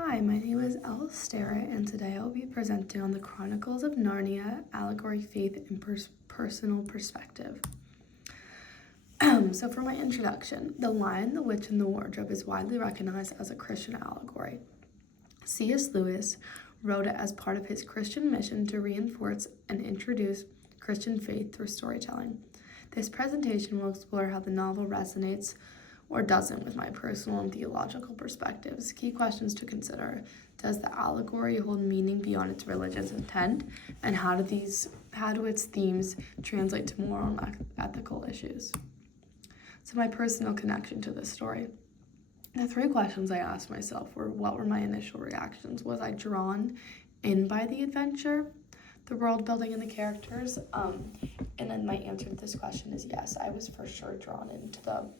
Hi, my name is Ella Starrett, and today I'll be presenting on the Chronicles of Narnia, Allegory, Faith, and Personal Perspective. So for my introduction, The Lion, the Witch, and the Wardrobe is widely recognized as a Christian allegory. C.S. Lewis wrote it as part of his Christian mission to reinforce and introduce Christian faith through storytelling. This presentation will explore how the novel resonates or doesn't with my personal and theological perspectives. Key questions to consider: does the allegory hold meaning beyond its religious intent? And how do its themes translate to moral and ethical issues? So my personal connection to this story. The three questions I asked myself were: what were my initial reactions? Was I drawn in by the adventure, the world building, and the characters? And then my answer to this question is yes, I was for sure drawn into the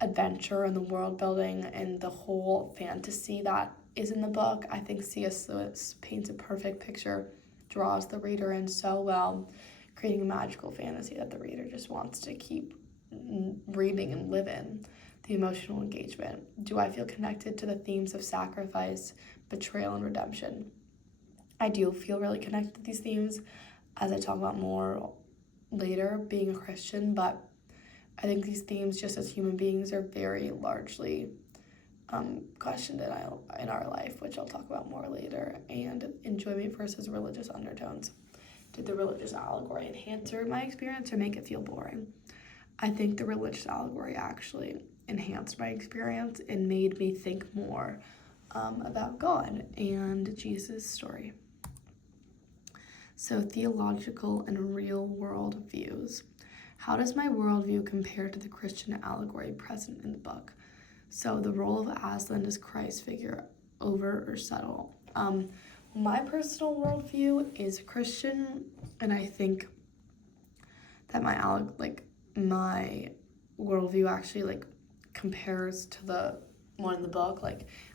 adventure and the world building and the whole fantasy that is in the book. I think C.S. Lewis paints a perfect picture, draws the reader in so well, creating a magical fantasy that the reader just wants to keep reading and live in. The emotional engagement. Do I feel connected to the themes of sacrifice, betrayal, and redemption? I do feel really connected to these themes, as I talk about more later, being a Christian, but I think these themes, just as human beings, are very largely questioned in our life, which I'll talk about more later, and enjoyment versus religious undertones. Did the religious allegory enhance my experience or make it feel boring? I think the religious allegory actually enhanced my experience and made me think more about God and Jesus' story. So, theological and real world views. How does my worldview compare to the Christian allegory present in the book? So the role of Aslan as Christ's figure, overt or subtle. My personal worldview is Christian, and I think that my worldview actually compares to the one in the book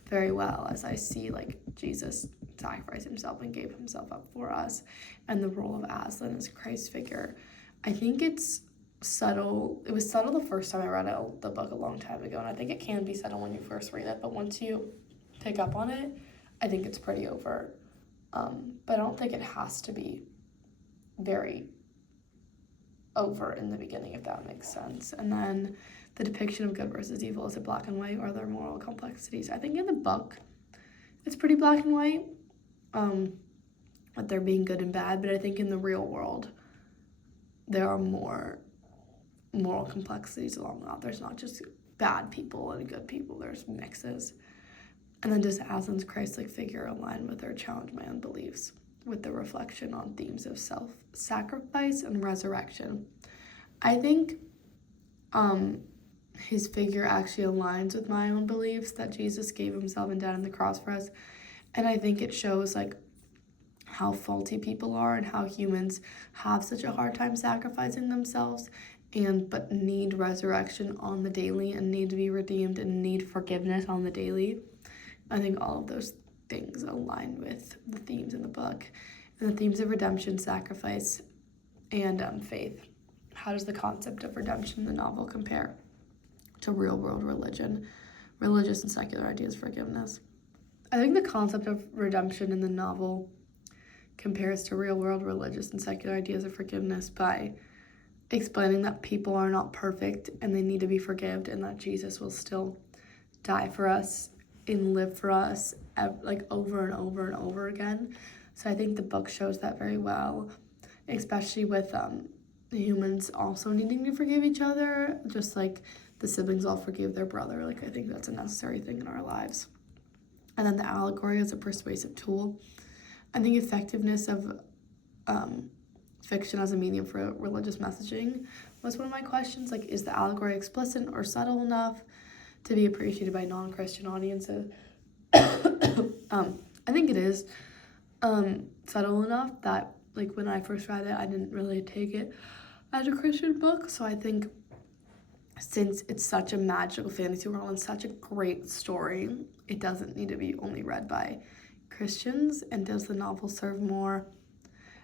very well, as I see Jesus sacrificed himself and gave himself up for us, and the role of Aslan as Christ's figure. I think it's subtle. It was subtle the first time I read the book a long time ago, and I think it can be subtle when you first read it, but once you pick up on it, I think it's pretty overt. But I don't think it has to be very overt in the beginning, if that makes sense. And then the depiction of good versus evil, is it black and white, or are there moral complexities? I think in the book it's pretty black and white, with there being good and bad, but I think in the real world there are more moral complexities along that. There's not just bad people and good people, there's mixes. And then does Aslan's Christ-like figure align with or challenge my own beliefs, with the reflection on themes of self-sacrifice and resurrection? I think his figure actually aligns with my own beliefs, that Jesus gave himself and died on the cross for us. And I think it shows how faulty people are and how humans have such a hard time sacrificing themselves but need resurrection on the daily and need to be redeemed and need forgiveness on the daily. I think all of those things align with the themes in the book, and the themes of redemption, sacrifice, and faith. How does the concept of redemption in the novel compare to real-world religious and secular ideas of forgiveness? I think the concept of redemption in the novel compares to real-world religious and secular ideas of forgiveness by explaining that people are not perfect and they need to be forgiven, and that Jesus will still die for us and live for us over and over and over again. So I think the book shows that very well, especially with humans also needing to forgive each other, just like the siblings all forgive their brother. I think that's a necessary thing in our lives. And then the allegory as a persuasive tool. I think effectiveness of fiction as a medium for religious messaging was one of my questions. Is the allegory explicit or subtle enough to be appreciated by non-Christian audiences? I think it is subtle enough that when I first read it, I didn't really take it as a Christian book. So I think since it's such a magical fantasy world and such a great story, it doesn't need to be only read by Christians. And does the novel serve more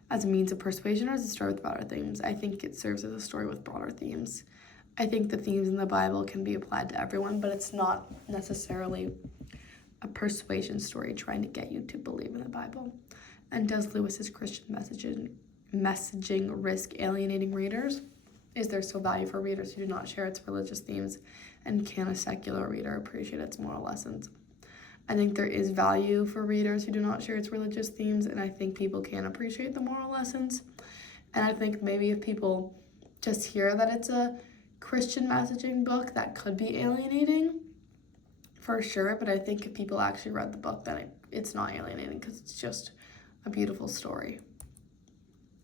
as a means of persuasion or as a story with broader themes? I think it serves as a story with broader themes. I think the themes in the Bible can be applied to everyone, but it's not necessarily a persuasion story trying to get you to believe in the Bible? And does Lewis's Christian messaging risk alienating readers? Is there still value for readers who do not share its religious themes? And can a secular reader appreciate its moral lessons? I think there is value for readers who do not share its religious themes, and I think people can appreciate the moral lessons. And I think maybe if people just hear that it's a Christian messaging book, that could be alienating, for sure. But I think if people actually read the book, then it's not alienating because it's just a beautiful story.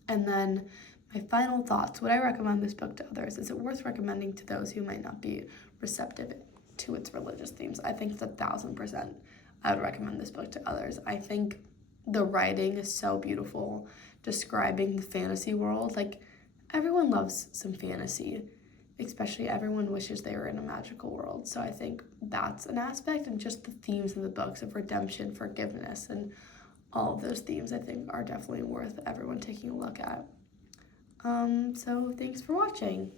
And then my final thoughts. Would I recommend this book to others? Is it worth recommending to those who might not be receptive to its religious themes? I think it's 1,000%. I would recommend this book to others. I think the writing is so beautiful, describing the fantasy world. Like, everyone loves some fantasy, especially everyone wishes they were in a magical world. So I think that's an aspect, and just the themes in the books of redemption, forgiveness, and all of those themes I think are definitely worth everyone taking a look at. So thanks for watching.